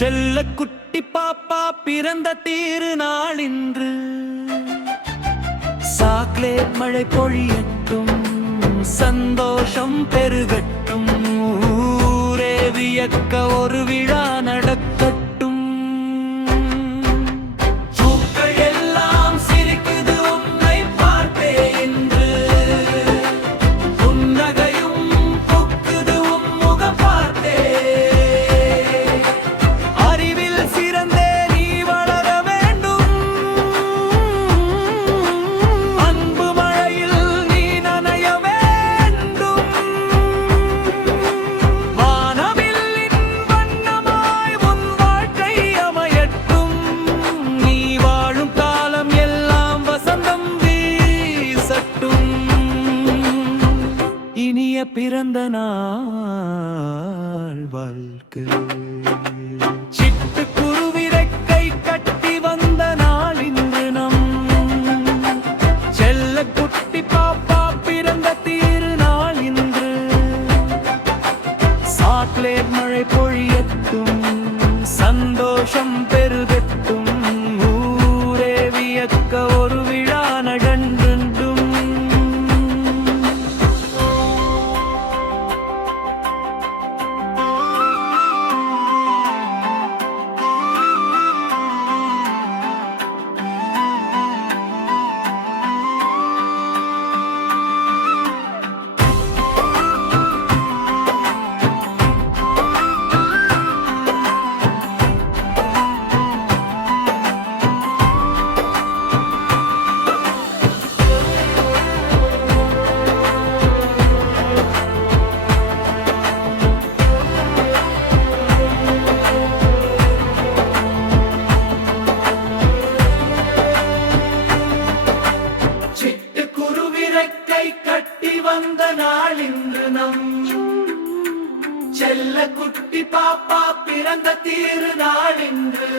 செல்ல குட்டி பாப்பா பிறந்த திருநாள் இன்று. சாக்லேட் மழை பொழியட்டும், சந்தோஷம் பெருகட்டும், ஊரே வியக்க ஒரு விழா நடக்கட்டும். பூக்கள் எல்லாம் சிரிக்குது உன்னை பார்த்தே என்று, புன்னகையும் புக்குது உன் முகம் பார்த்தே. அறிவில் சிறந்தே நீ வளர வேண்டும், அன்பு மழையில் நீ நனைய வேண்டும். வானவில்லின் வண்ணமாய் உன் வாழ்க்கை அமையட்டும், நீ வாழும் காலம் எல்லாம் வசந்தம் வீசட்டும். இனிய பிறந்த நாள் வாழ்க்கை. சிட்டுக்குருவி ரெக்கை கட்டி வந்த நாள் இன்று நம் செல்ல குட்டி பாப்பா பிறந்த திருநாள் இன்று. சாக்லேட் மழை பொழியட்டும், சந்தோஷம் பெருகட்டும், ஊரே வியக்க ஒரு விழா நடந்தும். சிட்டுக்குருவி ரெக்கை கட்டி வந்த நாள் இன்று நம் செல்ல குட்டி பாப்பா பிறந்த திருநாள் இன்று.